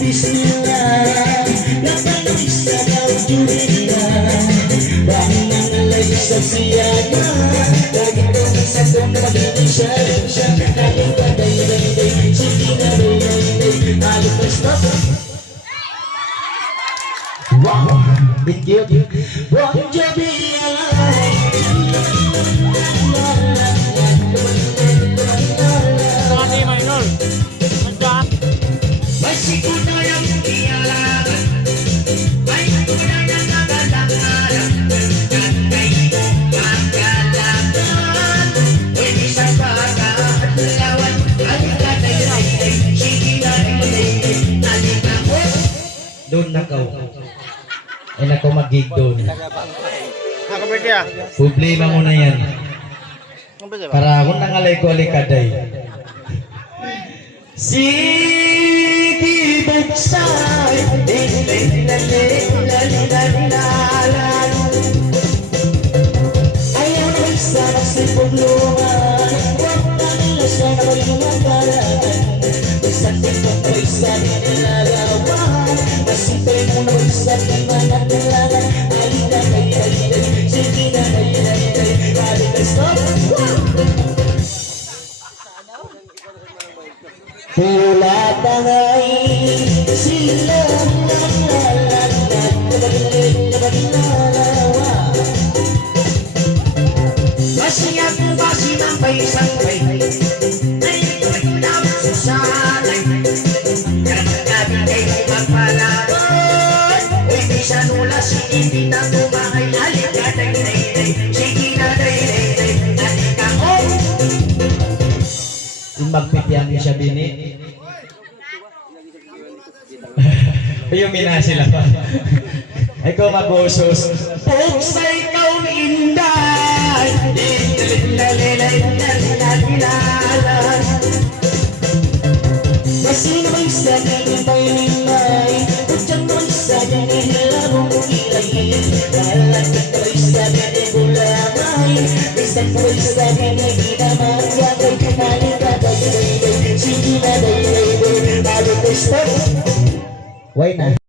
Bismillah, napanood sa daw nila. Dahil nangalay sa siyaga, lagi daw sa kong magiging siya. Kaling ka day, sige na day, alit na stop. Wow, thank you. Bon Jovi, doon na kaw. Ay nako mag-gig doon. Problema mo na yan. Para ako nangalay ko alikaday. sige buksay, ayaw na isa na si puglungan, huwag na nila siya na maglumagaraan. Isang ito ko isa nilalawan, masintay mo na isa mga nalalan. Alina kay, sige na kay, alina stop. Pula tangay sila masiyat mo ba sinampay-sampay ay tumagulap sa salay karagagabi kay magpalabay uy di sa nula hindi na tumakay alika day sige na day alika oh Magpipiyang niya siya bini. Yung mina sila pa. Ay ko mag-usos. Pugsay kaun inday, masino may isa niyong painimay, kutsang mo isa niyong hilabong ilay, mahalat ito isa niyong bulamay, isang po isa niyong ginamagagay, halika day, sige na day, balo ko stop. Why na?